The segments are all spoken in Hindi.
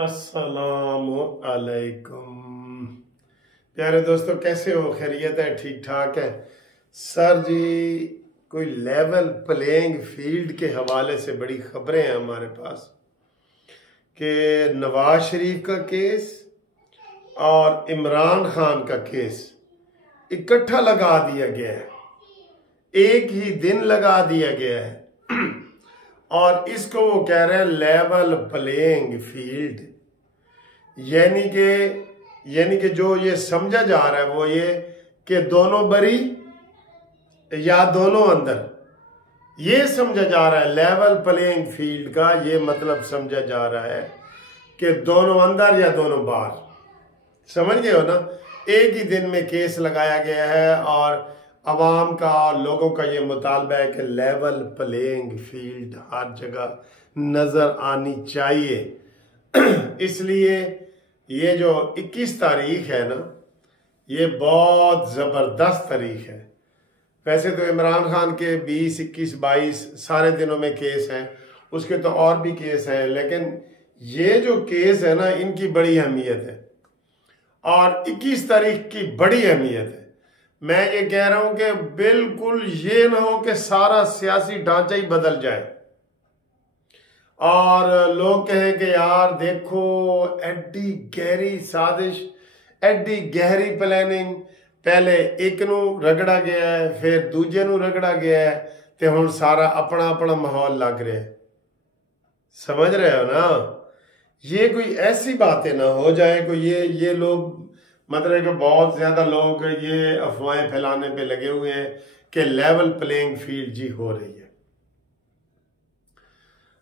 अस्सलामु अलैकुम। प्यारे दोस्तों, कैसे हो? खैरियत है? ठीक ठाक है सर जी। कोई लेवल प्लेइंग फील्ड के हवाले से बड़ी खबरें हैं हमारे पास कि नवाज शरीफ का केस और इमरान खान का केस इकट्ठा लगा दिया गया है, एक ही दिन लगा दिया गया है और इसको वो कह रहे हैं लेवल प्लेइंग फील्ड। यानी कि जो ये समझा जा रहा है वो ये कि दोनों बरी या दोनों अंदर, ये समझा जा रहा है। लेवल प्लेइंग फील्ड का ये मतलब समझा जा रहा है कि दोनों अंदर या दोनों बाहर। समझ गए हो ना? एक ही दिन में केस लगाया गया है और अवाम का और लोगों का ये मुतालबा है कि लेवल प्लेइंग फील्ड हर जगह नजर आनी चाहिए। इसलिए ये जो 21 तारीख है ना, ये बहुत ज़बरदस्त तारीख है। वैसे तो इमरान खान के 20, 21, 22 सारे दिनों में केस हैं, उसके तो और भी केस हैं, लेकिन ये जो केस है ना, इनकी बड़ी अहमियत है और 21 तारीख की बड़ी अहमियत है। मैं ये कह रहा हूं कि बिल्कुल ये ना हो कि सारा सियासी ढांचा ही बदल जाए और लोग कहें कि यार देखो एड्डी गहरी साजिश, एड्डी गहरी प्लानिंग, पहले एक नू रगड़ा गया है, फिर दूजे नू रगड़ा गया है, तो हुण सारा अपना अपना माहौल लग रहा है। समझ रहे हो ना? ये कोई ऐसी बातें ना हो जाए, कोई ये लोग मतलब कि बहुत ज्यादा लोग ये अफवाहें फैलाने पे लगे हुए हैं कि लेवल प्लेइंग फील्ड जी हो रही है।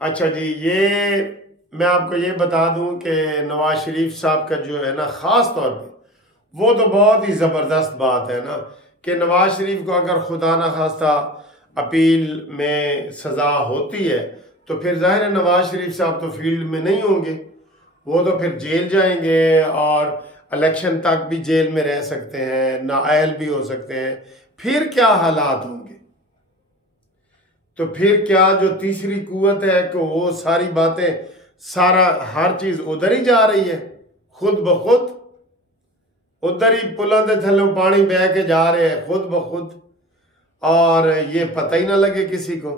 अच्छा जी, ये मैं आपको ये बता दूं कि नवाज शरीफ साहब का जो है ना, खास तौर पे वो तो बहुत ही जबरदस्त बात है ना कि नवाज शरीफ को अगर खुदा ना खास्ता अपील में सजा होती है तो फिर जाहिर है नवाज शरीफ साहब तो फील्ड में नहीं होंगे, वो तो फिर जेल जाएंगे और इलेक्शन तक भी जेल में रह सकते हैं, नाअहल भी हो सकते हैं। फिर क्या हालात होंगे? तो फिर क्या जो तीसरी कुव्वत है कि वो सारी बातें, सारा हर चीज उधर ही जा रही है, खुद ब खुद उधर ही पुलों के थल्लों पानी बह के जा रहे हैं खुद ब खुद, और ये पता ही ना लगे किसी को।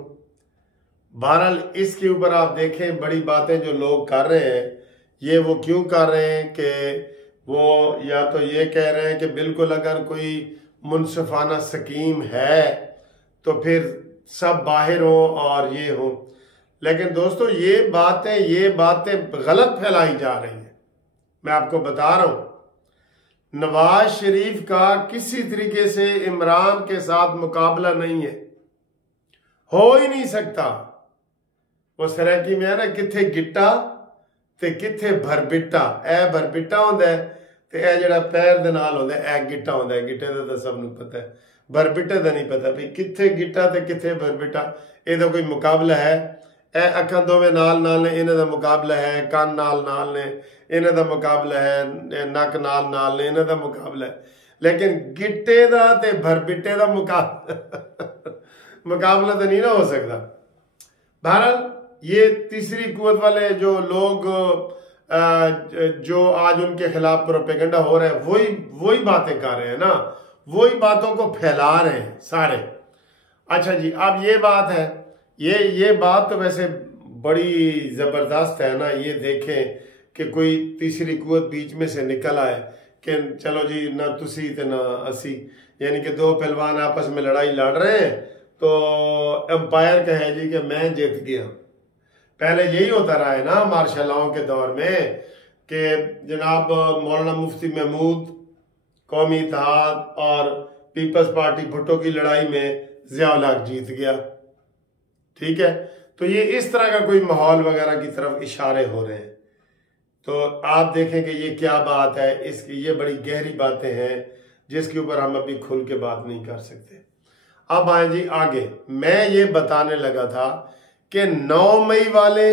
बहरहाल इसके ऊपर आप देखें, बड़ी बातें जो लोग कर रहे हैं, ये वो क्यों कर रहे हैं कि वो या तो ये कह रहे हैं कि बिल्कुल अगर कोई मुनसिफाना स्कीम है तो फिर सब बाहर हो और ये हो, लेकिन दोस्तों ये बातें गलत फैलाई जा रही हैं। मैं आपको बता रहा हूं, नवाज शरीफ का किसी तरीके से इमरान के साथ मुकाबला नहीं है, हो ही नहीं सकता। वो सराकी में है ना, किथे गिट्टा ते किथे भरबिट्टा। ए भरबिट्टा होंदा है ते ए जेड़ा पैर दे नाल होंदा है ए गिट्टा होंदा है। गिट्टे दा तो सबनूं पता है, भरबिट्टे दा नहीं पता भी किथे गिट्टा ते किथे भरबिट्टा। एदा कोई मुकाबला है? ए अखां दोवें नाल नाल ने, इन्हां दा मुकाबला है। कान नाल नाल ने, इन्हां दा मुकाबला है। नक नाल नाल ने, इन्हां दा मुकाबला है। लेकिन गिट्टे दा ते भरबिट्टे दा मुकाबला तो नहीं ना हो सकता। बहरहाल ये तीसरी कुव्वत वाले जो लोग जो आज उनके खिलाफ प्रोपेगेंडा हो रहा है, वही बातें कर रहे हैं ना, वही बातों को फैला रहे हैं सारे। अच्छा जी, अब ये बात है, ये बात तो वैसे बड़ी जबरदस्त है ना। ये देखें कि कोई तीसरी कुव्वत बीच में से निकल आए कि चलो जी, ना तुसी ते ना असी, यानी कि दो पहलवान आपस में लड़ाई लड़ रहे हैं तो एम्पायर कहे जी कि मैं जीत गया। पहले यही होता रहा है ना मार्शल लॉ के दौर में कि जनाब मौलाना मुफ्ती महमूद कौमी इत्तेहाद और पीपल्स पार्टी भुट्टो की लड़ाई में ज़िया-उल हक जीत गया। ठीक है, तो ये इस तरह का कोई माहौल वगैरह की तरफ इशारे हो रहे हैं। तो आप देखें कि ये क्या बात है, इसकी ये बड़ी गहरी बातें हैं जिसके ऊपर हम अभी खुल के बात नहीं कर सकते। अब आए जी आगे। मैं ये बताने लगा था कि 9 मई वाले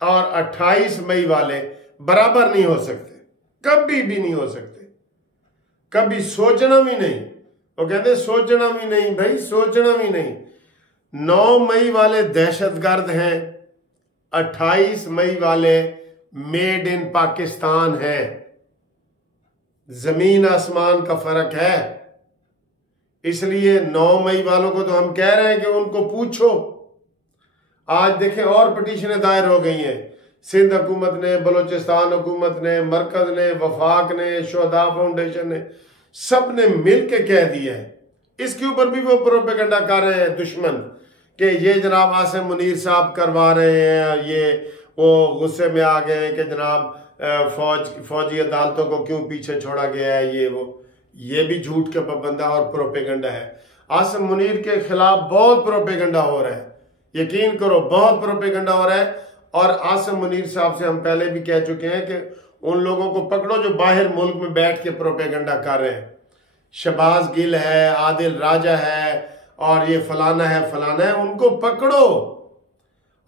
और 28 मई वाले बराबर नहीं हो सकते, कभी भी नहीं हो सकते, कभी सोचना भी नहीं। वो कहते सोचना भी नहीं भाई, सोचना भी नहीं। 9 मई वाले दहशतगर्द हैं, 28 मई वाले मेड इन पाकिस्तान है, जमीन आसमान का फर्क है। इसलिए 9 मई वालों को तो हम कह रहे हैं कि उनको पूछो। आज देखें और पिटीशनें दायर हो गई हैं, सिंध हुकूमत ने, बलोचिस्तान हुकूमत ने, मरकज ने, वफाक ने, शोहदा फाउंडेशन ने, सब ने मिल के कह दिया है। इसके ऊपर भी वो प्रोपेगेंडा कर रहे हैं दुश्मन कि ये जनाब आसिम मुनीर साहब करवा रहे हैं, ये वो गुस्से में आ गए हैं कि जनाब फौजी अदालतों को क्यों पीछे छोड़ा गया है, ये भी झूठ का बंदा और प्रोपेगेंडा है। आसिम मुनीर के खिलाफ बहुत प्रोपेगेंडा हो रहा है, यकीन करो बहुत प्रोपेगेंडा हो रहा है। और आसिम मुनीर साहब से हम पहले भी कह चुके हैं कि उन लोगों को पकड़ो जो बाहर मुल्क में बैठ के प्रोपेगेंडा कर रहे हैं। शहबाज गिल है, आदिल राजा है, और ये फलाना है, उनको पकड़ो।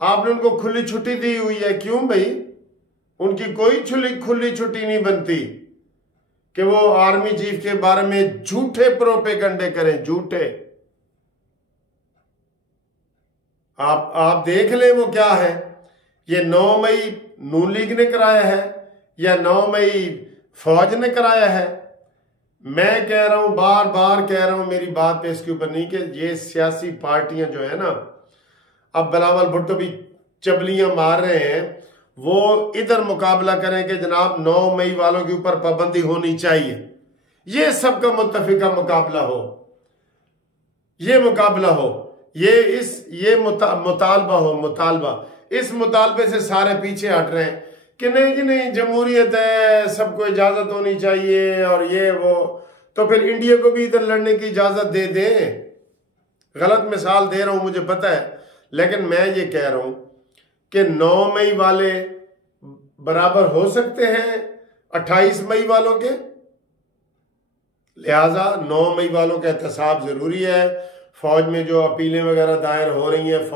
आपने उनको खुली छुट्टी दी हुई है, क्यों भाई? उनकी कोई खुली छुट्टी नहीं बनती कि वो आर्मी चीफ के बारे में झूठे प्रोपेगेंडे करें, झूठे। आप देख लें वो क्या है। ये 9 मई नून लीग ने कराया है या 9 मई फौज ने कराया है? मैं कह रहा हूं, बार बार कह रहा हूं, मेरी बात पे इसके ऊपर नहीं, कि ये सियासी पार्टियां जो है ना, अब बिलावल भुट्टो भी चबलियां मार रहे हैं, वो इधर मुकाबला करें कि जनाब 9 मई वालों के ऊपर पाबंदी होनी चाहिए। ये सबका मुत्तफिका मुकाबला हो, ये मुकाबला हो, ये मुतालबा हो, मुतालबा। इस मुतालबे से सारे पीछे हट रहे हैं कि नहीं जी नहीं, जमहूरियत है, सबको इजाजत होनी चाहिए और ये वो। तो फिर इंडिया को भी इधर लड़ने की इजाजत दे दें। गलत मिसाल दे रहा हूं मुझे पता है, लेकिन मैं ये कह रहा हूं कि 9 मई वाले बराबर हो सकते हैं 28 मई वालों के, लिहाजा 9 मई वालों का एहतसाब जरूरी है। फौज में जो अपीलें वगैरह दायर हो रही हैं,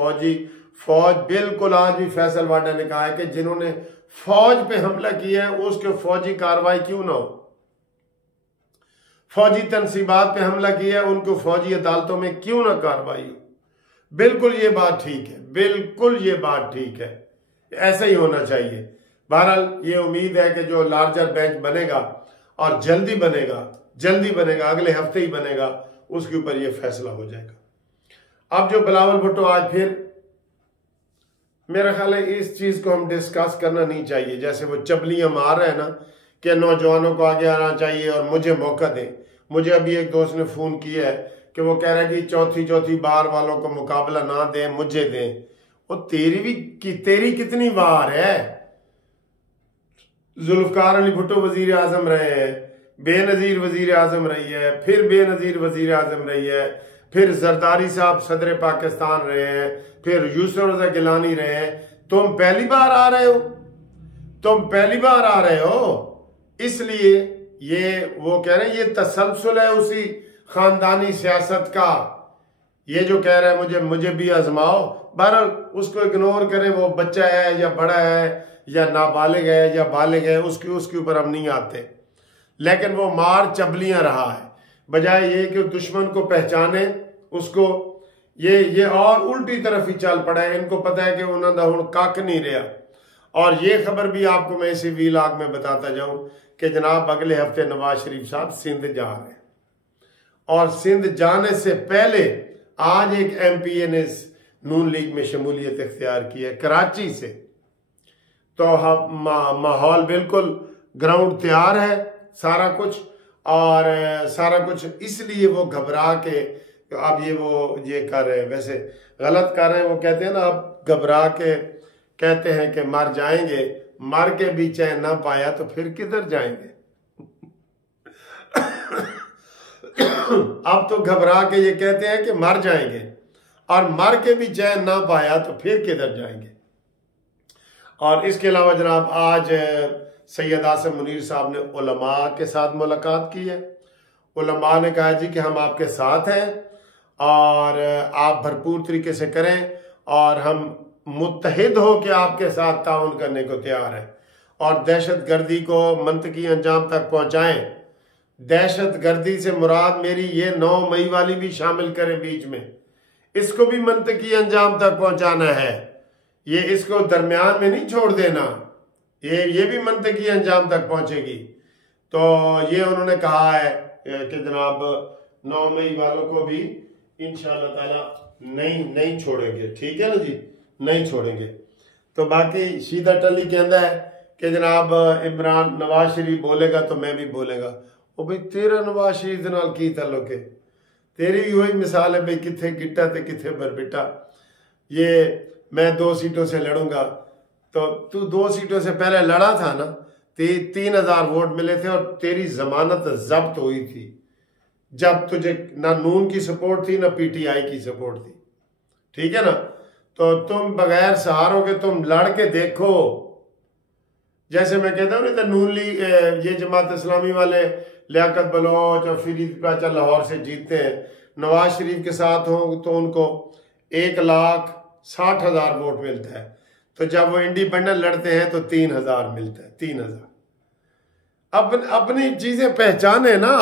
फौज बिल्कुल, आज भी फैसल वाडा ने कहा है कि जिन्होंने फौज पे हमला किया है उसके फौजी कार्रवाई क्यों ना हो, फौजी तनसीबात पे हमला किया है उनको फौजी अदालतों में क्यों ना कार्रवाई हो। बिल्कुल ये बात ठीक है, बिल्कुल ये बात ठीक है, ऐसा ही होना चाहिए। बहरहाल ये उम्मीद है कि जो लार्जर बेंच बनेगा और जल्दी बनेगा, अगले हफ्ते ही बनेगा, उसके ऊपर ये फैसला हो जाएगा। अब जो बिलावल भुट्टो आज फिर, मेरा ख्याल है इस चीज को हम डिस्कस करना नहीं चाहिए। जैसे वो चबलियां मार रहे हैं ना कि नौजवानों को आगे आना चाहिए और मुझे मौका दें। मुझे अभी एक दोस्त ने फोन किया है कि वो कह रहा है कि चौथी बार वालों को मुकाबला ना दें, मुझे दें। वो तेरी कितनी बार है? जुल्फकार अली भुट्टो वजीर आजम रहे हैं, बेनजीर वजीर आजम रही है, फिर बेनजीर वजीर आजम रही है, फिर जरदारी साहब सदर पाकिस्तान रहे हैं, फिर यूसुफ रजा गिलानी रहे हैं। तुम पहली बार आ रहे हो, इसलिए ये वो कह रहे हैं ये तसलसल है उसी खानदानी सियासत का। ये जो कह रहा है मुझे भी आजमाओ, बहरहाल उसको इग्नोर करें। वो बच्चा है या बड़ा है या नाबालिग है या बालिग है, उसके ऊपर हम नहीं आते। लेकिन वो मार चबलियां रहा है, बजाय ये कि दुश्मन को पहचाने उसको। ये और उल्टी तरफ ही चल पड़ा है। इनको पता है कि उन्होंने हुण कख नहीं रहा। और ये खबर भी आपको मैं इसी वीलाग में बताता जाऊं कि जनाब अगले हफ्ते नवाज शरीफ साहब सिंध जा रहे हैं, और सिंध जाने से पहले आज एक MPA ने नून लीग में शमूलियत इख्तियार की है कराची से। तो माहौल बिल्कुल ग्राउंड तैयार है, सारा कुछ, और सारा कुछ इसलिए वो घबरा के अब ये कर रहे हैं। वैसे गलत कर रहे हैं, वो कहते हैं ना, अब घबरा के कहते हैं कि मर जाएंगे, मर के भी चैन ना पाया तो फिर किधर जाएंगे। अब तो घबरा के ये कहते हैं कि मर जाएंगे, और मर के भी चैन ना पाया तो फिर किधर जाएंगे। और इसके अलावा जनाब आज सैयद आसिम मुनीर साहब ने उलमा के साथ मुलाकात की है। उलमा ने कहा जी कि हम आपके साथ हैं और आप भरपूर तरीके से करें, और हम मुत्तहिद हो के आपके साथ ताउन करने को तैयार हैं, और दहशत गर्दी को मंतकी अंजाम तक पहुंचाएं। दहशत गर्दी से मुराद मेरी ये 9 मई वाली भी शामिल करें बीच में, इसको भी मंतकी अंजाम तक पहुंचाना है। ये इसको दरमियान में नहीं छोड़ देना, ये भी मंतकी अंजाम तक पहुंचेगी। तो ये उन्होंने कहा है कि जनाब 9 मई वालों को भी इंशाअल्लाह ताला नहीं छोड़ेंगे, ठीक है ना जी, नहीं छोड़ेंगे। तो बाकी सीधा टली कहता है कि जनाब इमरान नवाज शरीफ बोलेगा तो मैं भी बोलेगा। ओ भाई तेरा नवाज शरीफ दे नाल की ताल्लुक है? तेरी भी वही मिसाल है भाई, किथे गिट्टा ते किथे बरबिटा। ये मैं 2 सीटों से लड़ूंगा, तो तू 2 सीटों से पहले लड़ा था ना, 3,000 वोट मिले थे और तेरी जमानत जब्त हुई थी जब तुझे ना नून की सपोर्ट थी ना पीटीआई की सपोर्ट थी, ठीक है ना। तो तुम बगैर सहारों के तुम लड़ के देखो। जैसे मैं कहता हूँ ना, तो नून लीग ये जमात इस्लामी वाले लियाकत बलोच और फरीद प्राचा लाहौर से जीतते हैं, नवाज शरीफ के साथ हो तो उनको 1,60,000 वोट मिलता है। तो जब वो इंडिपेंडेंट लड़ते हैं तो 3,000 मिलता है, 3,000। अपनी चीजें पहचाने ना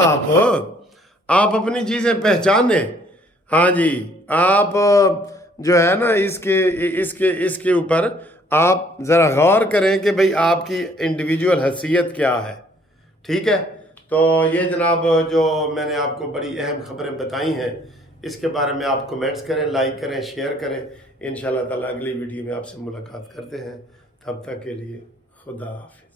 आप अपनी चीजें पहचाने। हाँ जी, आप जो है ना इसके ऊपर आप जरा गौर करें कि भाई आपकी इंडिविजुअल हैसियत क्या है, ठीक है। तो ये जनाब जो मैंने आपको बड़ी अहम खबरें बताई हैं, इसके बारे में आप कमेंट्स करें, लाइक करें, शेयर करें। इंशाअल्लाह ताला अगली वीडियो में आपसे मुलाकात करते हैं। तब तक के लिए खुदा हाफिज़।